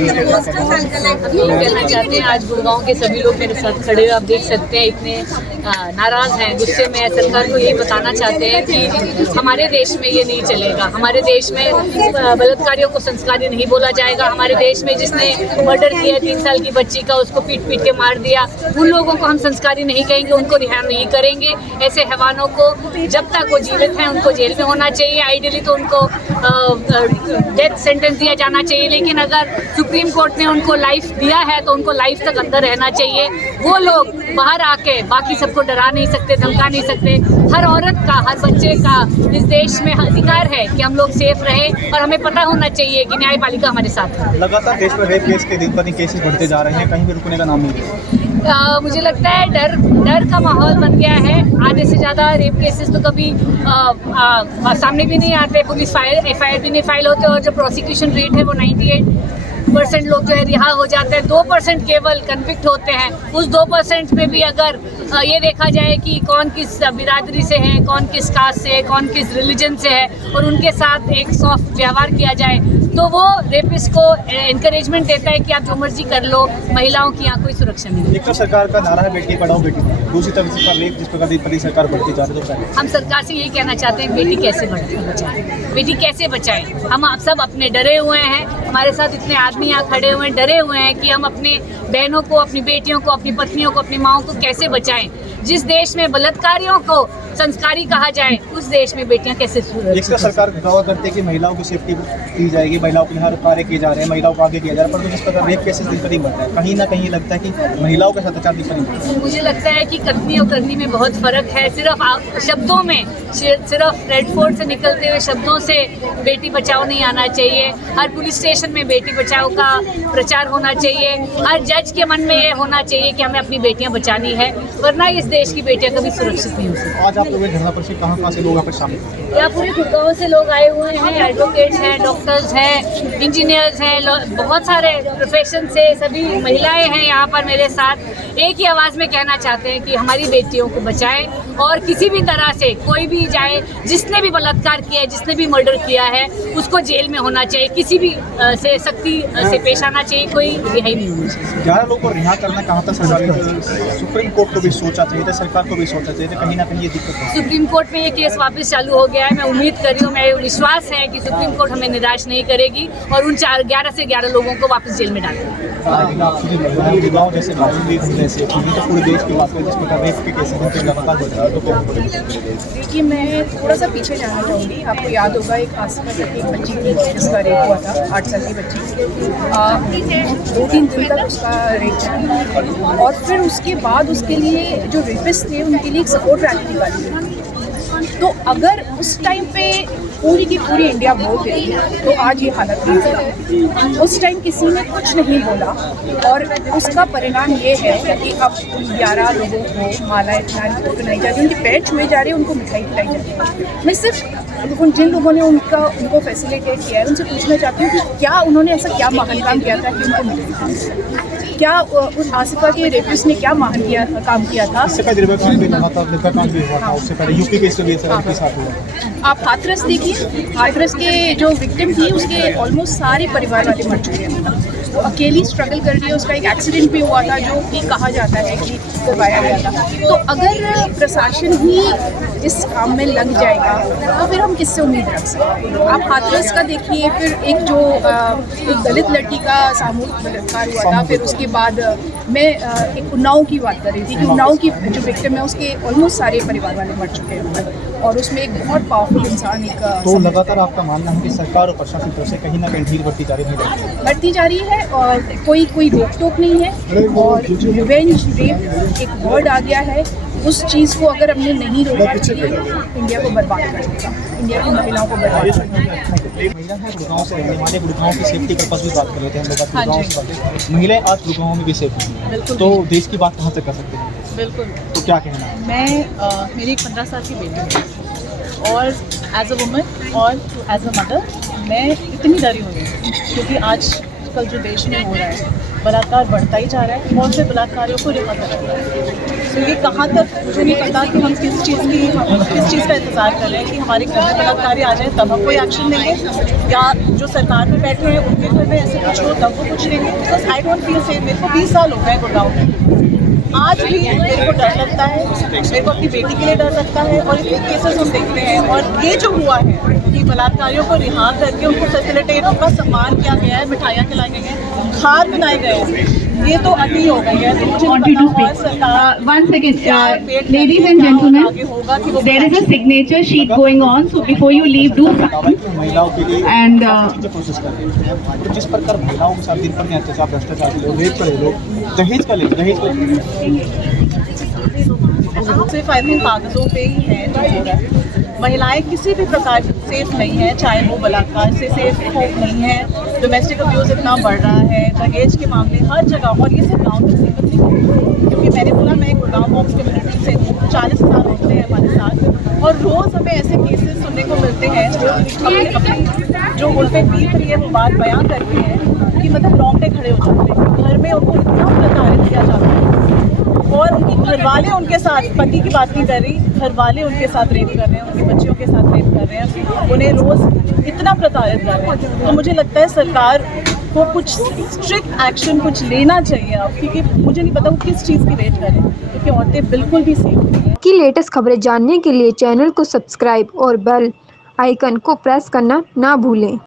कहना चाहते हैं, आज गुड़गांव के सभी लोग मेरे साथ खड़े हैं, आप देख सकते हैं इतने नाराज़ हैं, गुस्से में। सरकार को यही बताना चाहते हैं कि हमारे देश में ये नहीं चलेगा, हमारे देश में बलात्कारियों को संस्कारी नहीं बोला जाएगा। हमारे देश में जिसने मर्डर किया 3 साल की बच्ची का, उसको पीट पीट के मार दिया, उन लोगों को हम संस्कारी नहीं कहेंगे, उनको रिहा नहीं करेंगे। ऐसे हैवानों को जब तक वो जीवित हैं उनको जेल में होना चाहिए। आइडियली तो उनको डेथ सेंटेंस दिया जाना चाहिए, लेकिन अगर सुप्रीम कोर्ट ने उनको लाइफ दिया है तो उनको लाइफ तक अंदर रहना चाहिए। वो लोग बाहर आके बाकी सबको डरा नहीं सकते, धमका नहीं सकते। हर औरत का, हर बच्चे का इस देश में अधिकार है कि हम लोग सेफ रहे, और हमें पता होना चाहिए कि न्यायपालिका हमारे साथ है। लगातार देश में रेप केस के दिन पर दिन केसेस बढ़ते जा रहे हैं, कहीं भी रुकने का नाम नहीं है। मुझे लगता है डर का माहौल बन गया है। आधे से ज़्यादा रेप केसेस तो कभी सामने भी नहीं आते, पुलिस FIR भी नहीं फाइल होते, और जो प्रोसिक्यूशन रेट है वो 98% लोग जो है रिहा हो जाते हैं। 2% केवल कन्विक्ट होते हैं। उस 2% में भी अगर ये देखा जाए कि कौन किस बिरादरी से है, कौन किस कास्ट से है, कौन किस रिलीजन से है, और उनके साथ एक सॉफ्ट व्यवहार किया जाए, तो वो रेपिस्ट को एनकरेजमेंट देता है कि आप जो मर्जी कर लो, महिलाओं की यहाँ कोई सुरक्षा नहीं। एक तो सरकार का नारा है बेटी पढ़ाओ बेटी पढ़ाओ, दूसरी तरफ से रेप जिस प्रकार की सरकार बढ़ती जा रही है। हम सरकार से यही कहना चाहते हैं, बेटी कैसे बचाएं, बेटी कैसे बचाएं। हम आप सब अपने डरे हुए हैं, हमारे साथ इतने आदमी यहाँ खड़े हुए हैं, डरे हुए हैं कि हम अपने बहनों को, अपनी बेटियों को, अपनी पत्नियों को, अपनी माँओं को कैसे बचाएं। जिस देश में बलात्कारियों को संस्कारी कहा जाए, उस देश में बेटियां कैसे सुरक्षित। सरकार दावा करते हैं कि महिलाओं की सेफ्टी की जाएगी, महिलाओं के हर कार्य किए जा रहे हैं, महिलाओं को आगे किया जा रहा है, पर जिस प्रकार रेप केसेस दिन पर दिन बढ़ रहा है, कहीं ना कहीं लगता है कि महिलाओं के साथ अत्याचार दिन पर दिन बढ़ रहा है। मुझे लगता है कि कथनी और करनी में बहुत फ़र्क है। सिर्फ शब्दों में, सिर्फ रेड फोर्ट से निकलते हुए शब्दों से बेटी बचाओ नहीं आना चाहिए। हर पुलिस स्टेशन में बेटी बचाओ का प्रचार होना चाहिए। हर जज के मन में ये होना चाहिए कि हमें अपनी बेटियां बचानी है, वरना इस देश की बेटियां कभी सुरक्षित नहीं हो सकती। आज आप लोग धरना पर कहाँ से लोग यहाँ पर शामिल? यहाँ पूरे गुड़गांव से लोग आए हुए हैं, एडवोकेट्स हैं, डॉक्टर्स हैं, इंजीनियर्स हैं, बहुत सारे प्रोफेशन से सभी महिलाएं हैं यहाँ पर मेरे साथ। एक ही आवाज़ में कहना चाहते हैं कि हमारी बेटियों को बचाएं, और किसी भी तरह से कोई भी जाए, जिसने भी बलात्कार किया है, जिसने भी मर्डर किया है, उसको जेल में होना चाहिए। किसी भी से सख्ती से पेश आना चाहिए, कोई रिहाई नहीं होनी चाहिए। 11 लोगों को रिहा करना कहाँ तक सरकार ने, सुप्रीम कोर्ट को भी सोचा चाहिए था, सरकार को भी सोचा चाहिए था, कहीं ना कहीं ये दिक्कत है। सुप्रीम कोर्ट में ये केस वापस चालू हो गया है। मैं उम्मीद कर रही हूँ, मैं विश्वास है कि सुप्रीम कोर्ट हमें निराश नहीं करेगी और उन 11 से 11 लोगों को वापस जेल में डालेगी। पूरे देश की बात है, जिस प्रकार रेप के केसेस लगातार बढ़ रहा है, तो देखिए, मैं थोड़ा सा पीछे जाना चाहूँगी। आपको याद होगा एक आसिफा करके एक बच्ची थी जिसका रेप हुआ था, 8 साल की बच्ची। 2-3 दिन तक उसका रेप चला, और फिर उसके बाद उसके लिए जो रेपिस्ट थे उनके लिए एक सपोर्ट रैली निकाली गई। तो अगर उस टाइम पे पूरी की पूरी इंडिया बोल देती तो आज ये हालत नहीं थी। उस टाइम किसी ने कुछ नहीं बोला, और उसका परिणाम ये है कि अब 11 लोगों को मालाएं पहनाई जा रही, उनके पैर छुए जा रहे हैं, उनको मिठाई खिलाई जा रही है। मैं सिर्फ जिन लोगों ने उनको फैसिलिटेट किया है उनसे पूछना चाहती हूँ कि क्या उन्होंने ऐसा क्या महान काम किया था कि उनको मिठाई, क्या उस आसिफा के रेपिस्ट ने क्या महान काम किया था। आप हाथरस देखिए, हाथरस के जो विक्टिम थी उसके ऑलमोस्ट सारे परिवार वाले मर चुके हैं। वो अकेली स्ट्रगल कर रही है। उसका एक एक्सीडेंट भी हुआ था जो कि कहा जाता है कि करवाया गया था। तो अगर प्रशासन ही इस काम में लग जाएगा तो फिर हम किससे उम्मीद रख सकते हैं। आप हाथरस का देखिए, फिर एक दलित लड़की का सामूहिक बलात्कार हुआ था। फिर उसके बाद मैं एक उन्नाव की बात कर रही थी कि उन्नाव की जो विक्टिम है उसके ऑलमोस्ट सारे परिवार वाले मर चुके हैं, और उसमें एक बहुत पावरफुल इंसान तो लगातार आपका मानना है कि सरकार और प्रशासन तरफ से कहीं ना कहीं ढील बढ़ती जा रही है और कोई रोक टोक नहीं है। और रिवेंज रेप एक वर्ड आ गया है, उस चीज़ को अगर हमने नहीं रोका तो इंडिया को बर्बाद कर देगा, इंडिया की महिलाओं को बर्बाद कर देगा। महिला है गुड़गांव से रहने वाले, गुड़गांव की सेफ्टी के पास भी बात कर लेते हैं हम लोग। गुड़गांव से महिलाएं आज गुड़गांव में भी सेफ हैं, तो देश की बात कहाँ से कर सकते हैं? बिल्कुल। तो क्या कहना है? मैं मेरी एक 15 साल की बेटी है, और एज अ वुमन और एज अ मदर मैं इतनी डरी हुई हूँ, क्योंकि आज कल जो देश में हो रहा है, बलात्कार बढ़ता ही जा रहा है, बहुत से बलात्कारियों को रिहा कर रहा है। तो ये कहाँ तक मुझे नहीं पता कि हम किस चीज़ का इंतज़ार कर रहे हैं कि हमारे घर में बलात्कारी आ जाए तब हम कोई एक्शन लेंगे, या जो सरकार में बैठे हैं उनके घर में ऐसे कुछ हो तब वो कुछ लेंगे। Because I don't feel safe. मेरे को 20 साल हो गए गुड़गांव में, आज भी मेरे को डर लगता है, मेरे को अपनी बेटी के लिए डर लगता है। और इतने केसेस हम देखते हैं, और ये जो हुआ है कि बलात्कारियों को रिहा करके उनको फैसिलिटेट, उनका सम्मान किया गया है, मिठाइयाँ खिलाई गई हैं, खार बनाए गए हैं, ये तो अति हो गई है। तो मुझे One second, ladies and gentlemen, there is a signature sheet going on, so before you leave, do महिलाओं के लिए and चीजें प्रोसेस कर रहे हैं। तो जिस प्रकार महिलाओं के साथ दिन पर अत्याचार, भ्रष्टाचार के लोग, रेप करे लोग, दहेज का ले, दहेज को सिर्फ आई थिंक कागजों पे ही है जो हो रहा है। महिलाएं किसी भी प्रकार से सेफ नहीं है, चाहे वो बलात्कार से सेफ नहीं है, डोमेस्टिक अब्यूज़ इतना बढ़ रहा है, दहेज के मामले हर जगह। और ये सिर्फ गाँव तक सीमित नहीं है, क्योंकि मैंने बोला मैं गुड़गांव बॉक्स कम्युनिटी से हूँ, 40 साल होते हैं हमारे साथ, और रोज़ हमें ऐसे केसेस सुनने को मिलते हैं जो अपनी जो उन पर बीत रही है वो बात बयां करते हैं कि मतलब रोंगटे खड़े हो जाते हैं। घर में उनको इतना प्रताड़ित किया जाता है, और उनके घर वाले उनके साथ, पति की बात नहीं कर रही, घर वाले उनके साथ रेप कर रहे हैं, उनके बच्चियों के साथ रेप कर रहे हैं, उन्हें रोज़ इतना प्रताड़ित कर रहे हैं। तो मुझे लगता है सरकार को कुछ स्ट्रिक्ट एक्शन कुछ लेना चाहिए अब, क्योंकि मुझे नहीं पता वो किस चीज़ की वेट करें, क्योंकि औरतें बिल्कुल भी सेफ नहीं हैं। की लेटेस्ट खबरें जानने के लिए चैनल को सब्सक्राइब और बेल आइकन को प्रेस करना ना भूलें।